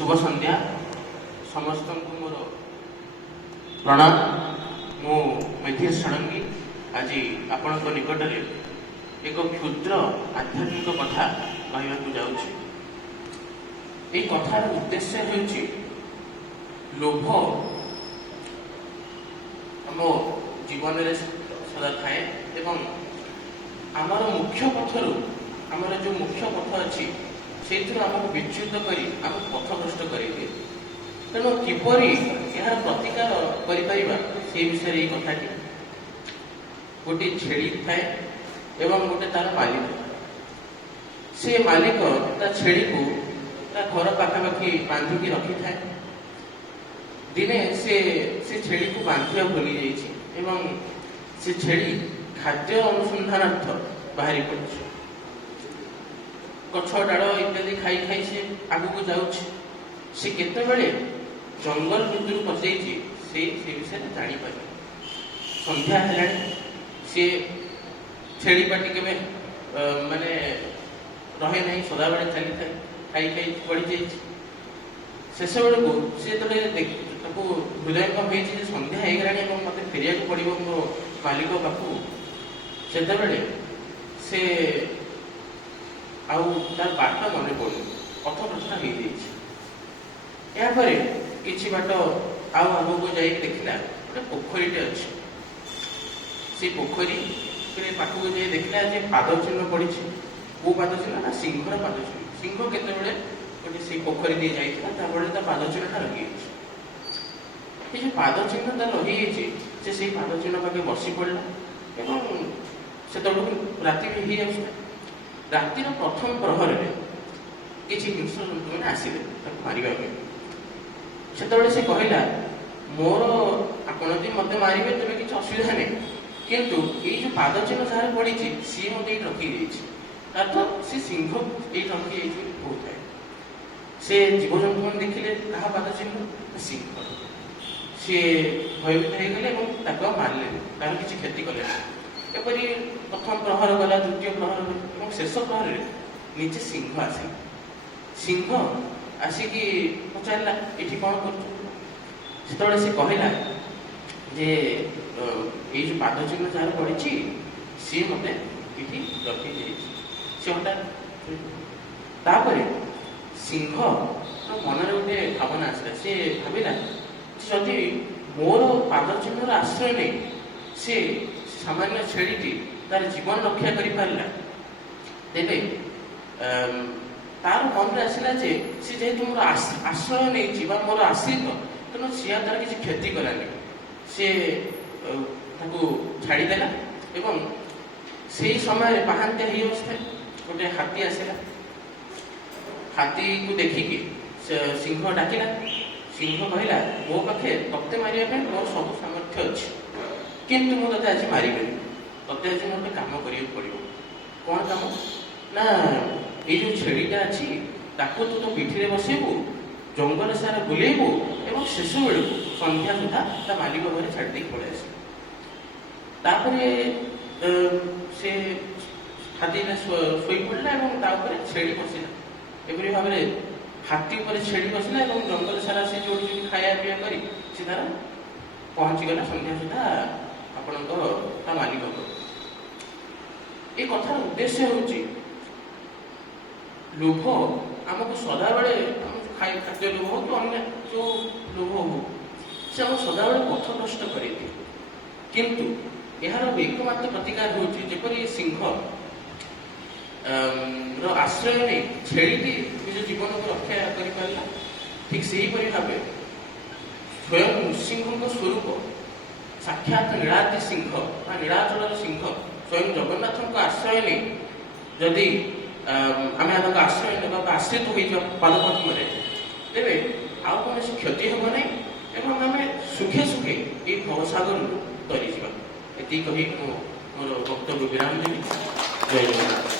शुभ संध्या समस्त को मोर प्रणाम। मु मैथिल षडंगी आज आपण निकट में एक क्षुद्र आध्यात्मिक कथा कहवाक जाऊँगी। ये कथार उद्देश्य होछि लोभ आम जीवन में सदा थाए एवं आमर मुख्य पथर आमर जो मुख्य पथ अच्छी से आमको विच्युत कर पथभ्रष्ट करेंगे। तेणु किपरि यार प्रतिकार करिपरिबा से विषय ये कथाटी। गोटे छेली थाए एवं गोटे तार मालिक। से मालिक ता छेली को ता घर पाखापाखि बांधिकी रखी थाए। दिने से छेली को बांधिया भूली जाइछि एवं से छेली खाद्य अनुसंधानार्थ बाहरी पड़े। गछ डाल इत्यादि खाई खाई से आगू जाऊँगी। से केतेबेले जंगल भितर पशि से विषय जापर संध्या है सी छेली पाटी के माने रहे ना सदा बेले चली था खाई खाई पड़ी जाइए। शेष बेलू सी जो हृदयंगम हो संध्या होगला मत फेरिया पड़ो मो मालिक पाखु से से तार बाट मन पड़े पथभ्रष्ट हो जापर किसी बाट आगू जा देखला गोटे पोखरीटे अच्छे। से पोखरी पाखक जा देखला पाद चिन्ह पड़ी। कौ पाद चिन्ह ना सिंहर पाद चिन्ह। सिंह केतबेले गोटे से पोखरी दे जाता पाद चिन्हटा रही जो पाद चिन्ह तार रही से पाद चिन्ह पाखे बसी पड़ा एवं से राति भी हो जाता। रातिर प्रथम प्रहर में किसी हिंस्र जंतु मैंने आसिले मारिबा से से कहला मोर आपण जी मत मारे तेज किसी असुविधा नहीं किंतु ये जो पाद चिन्ह जहाँ पड़ी सी मत रखी अर्थ सी सिंह ये रखी बहुत है। से जीवजंतु मैंने देखिले क्या पाद चिन्ह सिंह सी भयभीत होगले मारे तार किसी क्षति कले। एपरी प्रथम प्रहर गला द्वितीय प्रहर और शेष प्रहर निजे सिंह आसे। सिंह आसिकी पचारा ये कौन कर से कहला जे ये जो पाद चिन्ह जहाँ पड़ी सी मत ये रखी सी हटात सिंह मन में गोटे भावना आसला। सी भाविला जदि मोर पाद चिन्हर आश्रय नहीं सी सामान्य छेड़ी तार जीवन रक्षा कर पारा तेरे तार मन में आसला सी जेहेतु मोर आश्रय नहीं जीवन मोर आश्रित तेणु सी तार किसी क्षति कलानी। सी छाड़देला एवं से समय पहांतिया ही अवस्था गोटे हाथी आसला। हाथी को देखिकी सिंह डाकिला। सिंह कहला मो पाखे तत्ते मारे मोर सब सामर्थ्य अच्छी किंतु मु ते आज मारे ते आज मोटे कम कर पड़ो। कौन कम ना ये जो छेड़ीटा अच्छी ताकू तो पिठी बसैबू जंगल सारा बुलेबू एवं शेष बेलू संध्या सुधा ता मालिक घर छाड़ी पड़े आस। से हाथी शोई पड़ा और छेड़ी बसला। एपरी भाव में हाथी पर छेड़ी बसला और जंगल सारा से जो खाया पीया कर तार पहुँचीगला संध्या सुधा आपण मालिक को। ये कथार उद्देश्य हूँ लोभ आमको सदा बेले खाद्य लोभ हो तो अन्य जो लोभ हो से आम सदा बेले पथभ्रष्ट करे। किंतु यार एकमात्र प्रतिकार होपरि सिंह आश्रय नहीं छेड़ी निज जीवन को रक्षा कर पारा ठीक से ही भाव स्वयं नृसिंह स्वरूप साक्षात नीलाद्रि सिंह नीलाचल सिंह स्वयं जगन्नाथ को आश्रय नहीं जदि आम आश्रय ना आश्रित हो पादपद्म तेरे आउ कौन क्षति हम ना एवं आम सुखे सुखे ये भवसागर तरी जा। ये कही मोर वक्तव्य विराम देवी। जय जगन्नाथ।